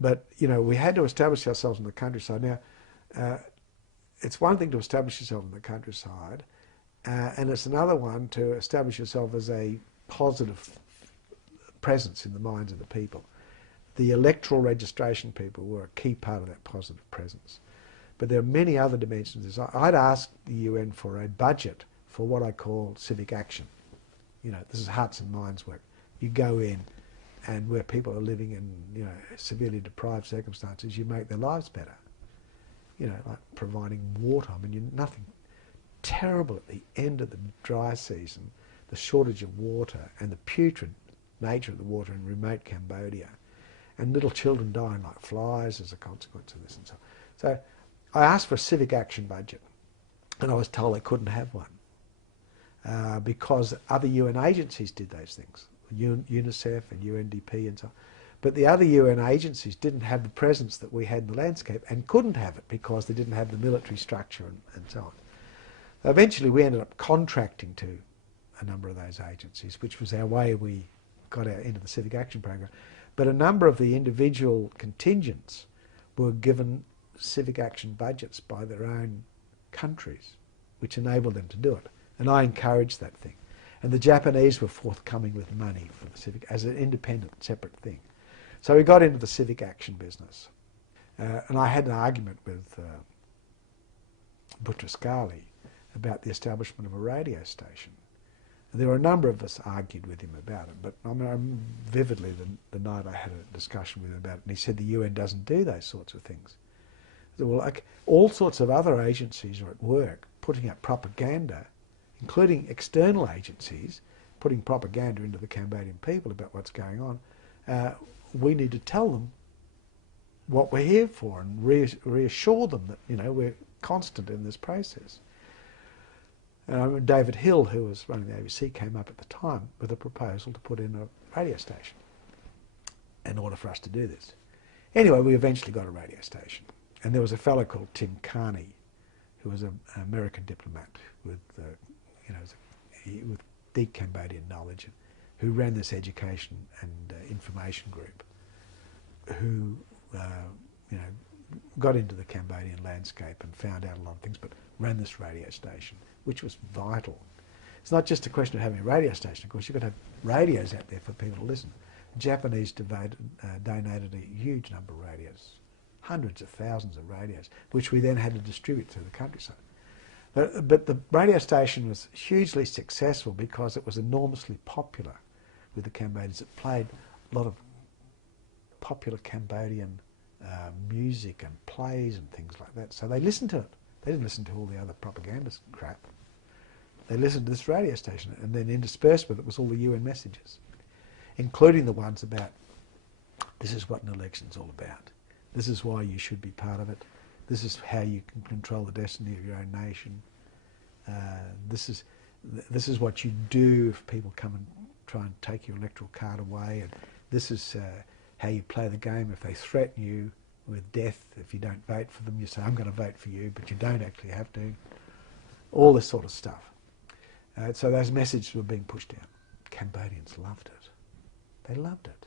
But, you know, we had to establish ourselves in the countryside. Now, it's one thing to establish yourself in the countryside, and it's another one to establish yourself as a positive presence in the minds of the people. The electoral registration people were a key part of that positive presence. But there are many other dimensions. I'd asked the UN for a budget for what I call civic action. You know, this is hearts and minds work. You go in, and where people are living in, you know, severely deprived circumstances, you make their lives better. You know, like providing water. I mean, nothing terrible at the end of the dry season, the shortage of water and the putrid nature of the water in remote Cambodia, and little children dying like flies as a consequence of this and so on. So I asked for a civic action budget, and I was told I couldn't have one because other UN agencies did those things, UNICEF and UNDP and so on. But the other UN agencies didn't have the presence that we had in the landscape and couldn't have it because they didn't have the military structure and so on. Eventually we ended up contracting to a number of those agencies, which was our way we got into the Civic Action Program. But a number of the individual contingents were given civic action budgets by their own countries, which enabled them to do it. And I encouraged that thing. And the Japanese were forthcoming with money for the civic as an independent, separate thing. So we got into the civic action business. And I had an argument with Butrascali about the establishment of a radio station. And there were a number of us argued with him about it, but I mean, vividly the night I had a discussion with him about it, and he said the UN doesn't do those sorts of things. I said, well, like, all sorts of other agencies are at work putting up propaganda, including external agencies, putting propaganda into the Cambodian people about what's going on. We need to tell them what we're here for and reassure them that, you know, we're constant in this process. David Hill, who was running the ABC, came up at the time with a proposal to put in a radio station in order for us to do this. Anyway, we eventually got a radio station, and there was a fellow called Tim Carney, who was an American diplomat with, with deep Cambodian knowledge, who ran this education and information group, who got into the Cambodian landscape and found out a lot of things, but ran this radio station, which was vital. It's not just a question of having a radio station, of course. You've got to have radios out there for people to listen. The Japanese donated a huge number of radios, hundreds of thousands of radios, which we then had to distribute through the countryside. But the radio station was hugely successful because it was enormously popular with the Cambodians. It played a lot of popular Cambodian music and plays and things like that. So they listened to it. They didn't listen to all the other propaganda crap. They listened to this radio station, and then interspersed with it was all the UN messages, including the ones about this is what an election's all about. This is why you should be part of it. This is how you can control the destiny of your own nation. This is what you do if people come and try and take your electoral card away. And this is how you play the game. If they threaten you with death, if you don't vote for them, you say, I'm going to vote for you, but you don't actually have to. All this sort of stuff. So those messages were being pushed out. Cambodians loved it. They loved it.